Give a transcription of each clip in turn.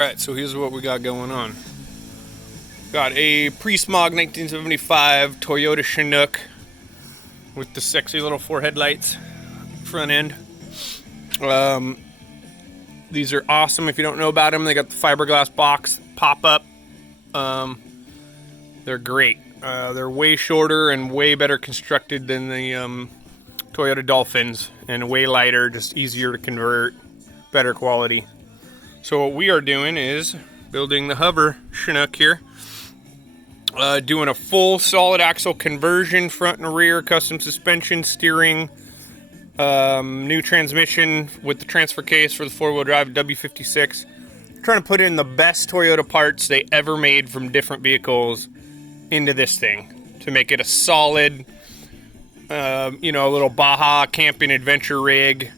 Alright, so here's what we got going on. Got a pre-smog 1975 Toyota Chinook with the sexy little 4 headlights front end. These are awesome if you don't know about them. They got the fiberglass box pop-up. They're great. They're way shorter and way better constructed than the Toyota Dolphins, and way lighter, just easier to convert, better quality. So what we are doing is building the hover Chinook here. Doing a full solid axle conversion, front and rear, custom suspension, steering, new transmission with the transfer case for the 4-wheel drive W56. Trying to put in the best Toyota parts they ever made from different vehicles into this thing to make it a solid, a little Baja camping adventure rig.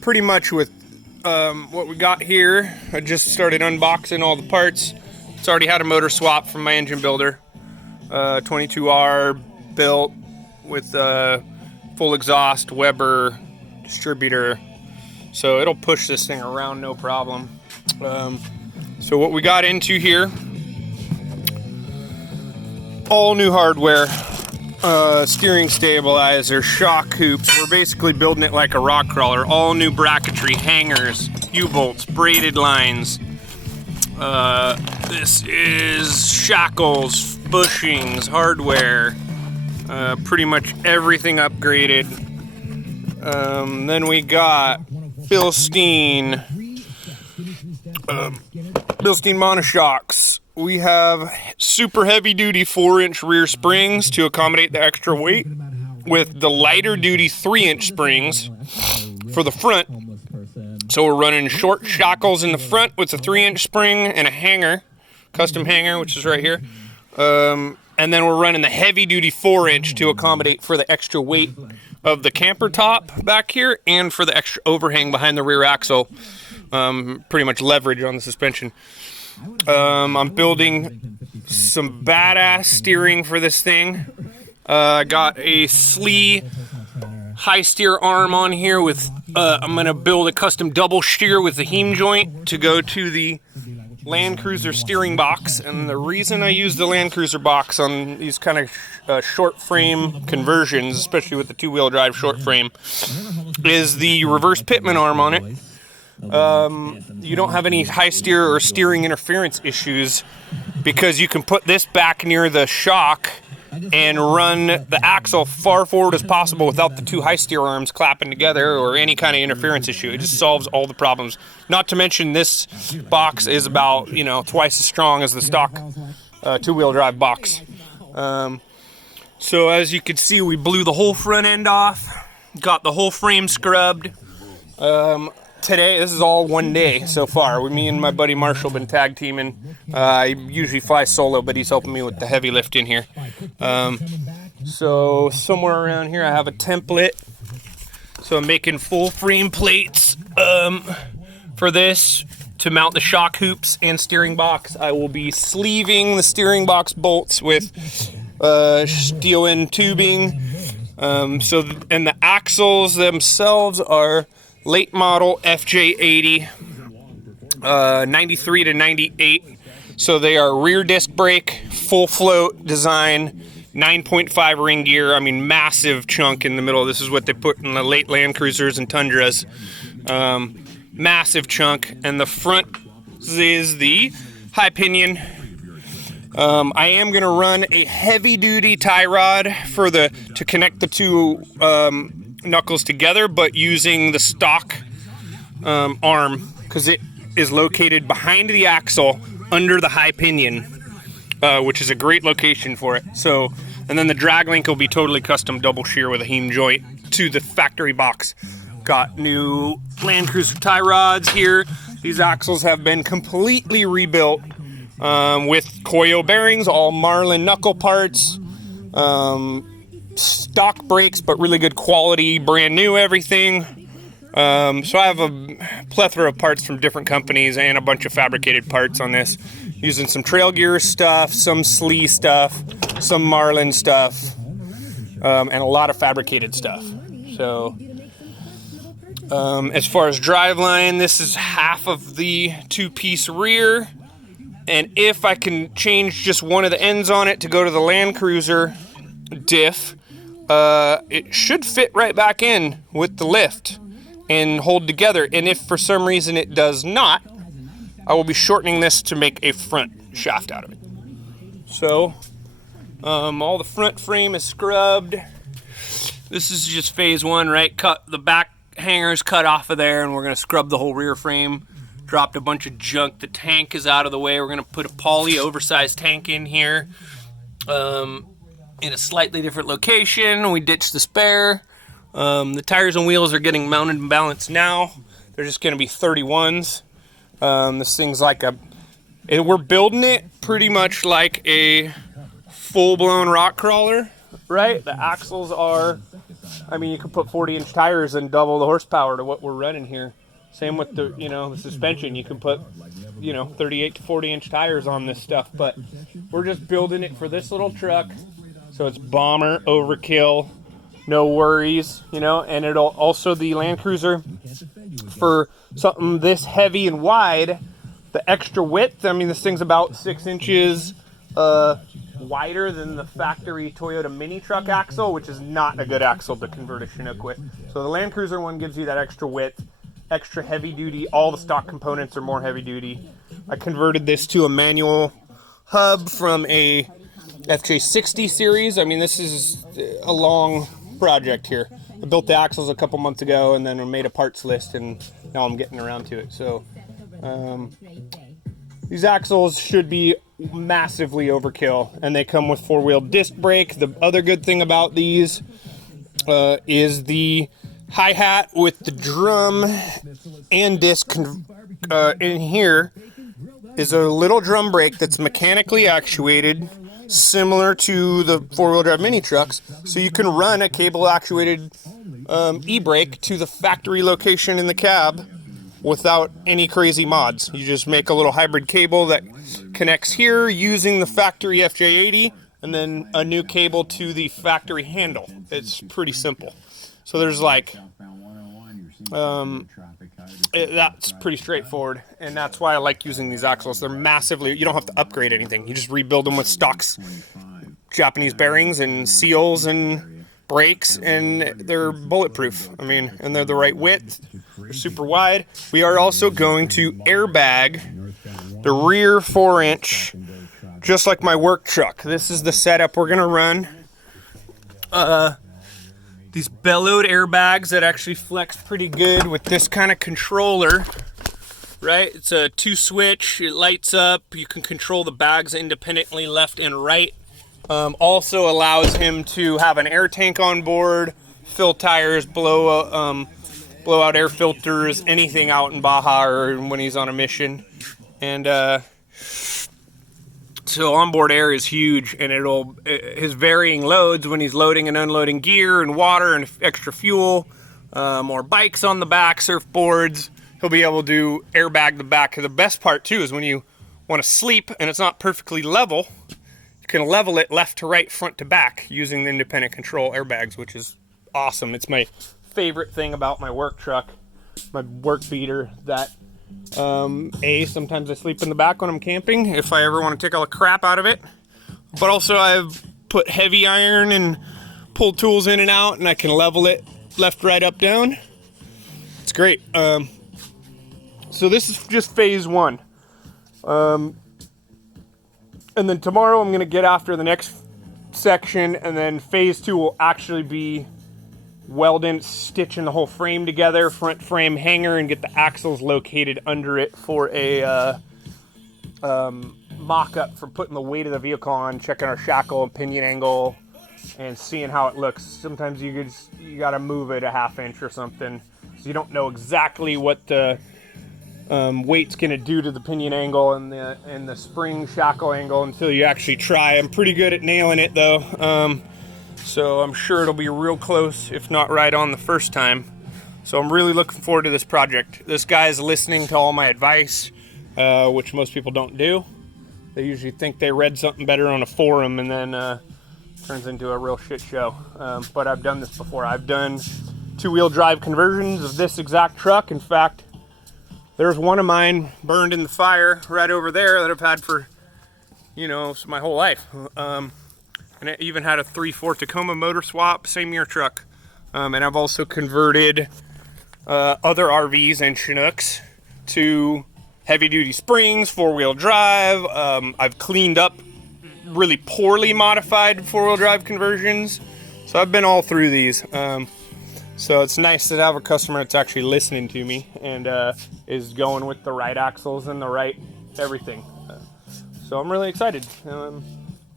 Pretty much with what we got here. I just started unboxing all the parts. It's already had a motor swap from my engine builder. 22R built with full exhaust, Weber distributor. So it'll push this thing around no problem. So what we got into here, all new hardware, steering stabilizer, shock hoops. We're basically building it like a rock crawler. All new bracketry, hangers, U-bolts, braided lines. This is shackles, bushings, hardware, pretty much everything upgraded. Then we got Bilstein monoshocks. We have super heavy duty 4-inch rear springs to accommodate the extra weight, with the lighter duty 3-inch springs for the front. So we're running short shackles in the front with a 3-inch spring and a hanger, custom hanger, which is right here. And then we're running the heavy duty 4-inch to accommodate for the extra weight of the camper top back here and for the extra overhang behind the rear axle. Pretty much leverage on the suspension. I'm building some badass steering for this thing. I got a SLE high steer arm on here with, I'm going to build a custom double steer with the heme joint to go to the Land Cruiser steering box. And the reason I use the Land Cruiser box on these kind of short frame conversions, especially with the 2-wheel drive short frame, is the reverse pitman arm on it. You don't have any high steer or steering interference issues because you can put this back near the shock and run the axle far forward as possible without the 2 high steer arms clapping together or any kind of interference issue. It just solves all the problems. Not to mention this box is about, twice as strong as the stock 2-wheel drive box. So as you can see, we blew the whole front end off, got the whole frame scrubbed. Today, this is all one day so far. Me and my buddy Marshall been tag teaming. I usually fly solo, but he's helping me with the heavy lift in here. So somewhere around here I have a template. So I'm making full frame plates for this to mount the shock hoops and steering box. I will be sleeving the steering box bolts with steel end tubing. And the axles themselves are late model FJ80, 93 to 98. So they are rear disc brake, full float design, 9.5 ring gear. I mean, massive chunk in the middle. This is what they put in the late Land Cruisers and Tundras. Massive chunk. And the front is the high pinion. I am going to run a heavy duty tie rod to connect the 2 knuckles together, but using the stock arm because it is located behind the axle under the high pinion, which is a great location for it. So, and then the drag link will be totally custom double shear with a heme joint to the factory box. Got new Land Cruiser tie rods here. These axles have been completely rebuilt with Koyo bearings, all Marlin knuckle parts. Stock brakes, but really good quality, brand new everything. So I have a plethora of parts from different companies and a bunch of fabricated parts on this, using some Trail Gear stuff, some SLE stuff, some Marlin stuff, and a lot of fabricated stuff. So As far as driveline, this is half of the two-piece rear. And if I can change just one of the ends on it to go to the Land Cruiser diff, it should fit right back in with the lift and hold together. And if for some reason it does not, I will be shortening this to make a front shaft out of it. So, all the front frame is scrubbed. This is just phase one, right? Cut the back hangers cut off of there, and we're gonna scrub the whole rear frame. Dropped a bunch of junk. The tank is out of the way. We're gonna put a poly oversized tank in here, in a slightly different location. We ditched the spare. The tires and wheels are getting mounted and balanced now. They're just gonna be 31s. This thing's like we're building it pretty much like a full-blown rock crawler, right? The axles are, I mean, you could put 40-inch tires and double the horsepower to what we're running here. Same with the, the suspension. You can put, 38 to 40-inch tires on this stuff. But we're just building it for this little truck. So it's bomber, overkill, no worries, And it'll also, the Land Cruiser, for something this heavy and wide, the extra width, I mean, this thing's about 6 inches wider than the factory Toyota mini truck axle, which is not a good axle to convert a Chinook with. So the Land Cruiser one gives you that extra width. Extra heavy duty. All the stock components are more heavy duty. I converted this to a manual hub from a FJ60 series. I mean, this is a long project here. I built the axles a couple months ago, and then I made a parts list, and now I'm getting around to it. So these axles should be massively overkill, and they come with 4-wheel disc brake. The other good thing about these is the hi-hat with the drum and disc in here is a little drum brake that's mechanically actuated, similar to the 4-wheel drive mini trucks. So you can run a cable actuated e-brake to the factory location in the cab without any crazy mods. You just make a little hybrid cable that connects here using the factory FJ80, and then a new cable to the factory handle. It's pretty simple. So there's that's pretty straightforward, and that's why I like using these axles. They're massively, you don't have to upgrade anything. You just rebuild them with stocks, Japanese bearings and seals and brakes, and they're bulletproof. I mean, and they're the right width. They're super wide. We are also going to airbag the rear 4-inch, just like my work truck. This is the setup we're gonna run. These bellowed airbags that actually flex pretty good with this kind of controller, right? It's a 2-switch, it lights up, you can control the bags independently left and right. Also allows him to have an air tank on board, fill tires, blow out air filters, anything out in Baja or when he's on a mission. And so onboard air is huge, and his varying loads when he's loading and unloading gear and water and extra fuel, or bikes on the back, surfboards, he'll be able to airbag the back. The best part too is when you want to sleep and it's not perfectly level, you can level it left to right, front to back using the independent control airbags, which is awesome. It's my favorite thing about my work truck, my work beater, that sometimes I sleep in the back when I'm camping if I ever want to take all the crap out of it, but also I've put heavy iron and pulled tools in and out, and I can level it left, right, up, down. It's great. So this is just phase one, and then tomorrow I'm gonna get after the next section, and then phase two will actually be welding, stitching the whole frame together, front frame hanger, and get the axles located under it for a mock-up for putting the weight of the vehicle on, checking our shackle and pinion angle, and seeing how it looks. Sometimes you gotta move it a 1/2 inch or something, so you don't know exactly what the weight's gonna do to the pinion angle and the spring shackle angle until you actually try. I'm pretty good at nailing it though. So I'm sure it'll be real close, if not right on the first time. So I'm really looking forward to this project. This guy's listening to all my advice, which most people don't do. They usually think they read something better on a forum, and then turns into a real shit show. But I've done this before. I've done two-wheel drive conversions of this exact truck. In fact, there's one of mine burned in the fire right over there that I've had for, you know, my whole life. And it even had a 3.4 Tacoma motor swap, same year truck. And I've also converted other RVs and Chinooks to heavy-duty springs, four-wheel drive. I've cleaned up really poorly modified four-wheel drive conversions. So I've been all through these. So it's nice to have a customer that's actually listening to me and is going with the right axles and the right everything. So I'm really excited.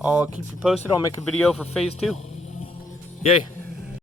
I'll keep you posted. I'll make a video for phase 2. Yay.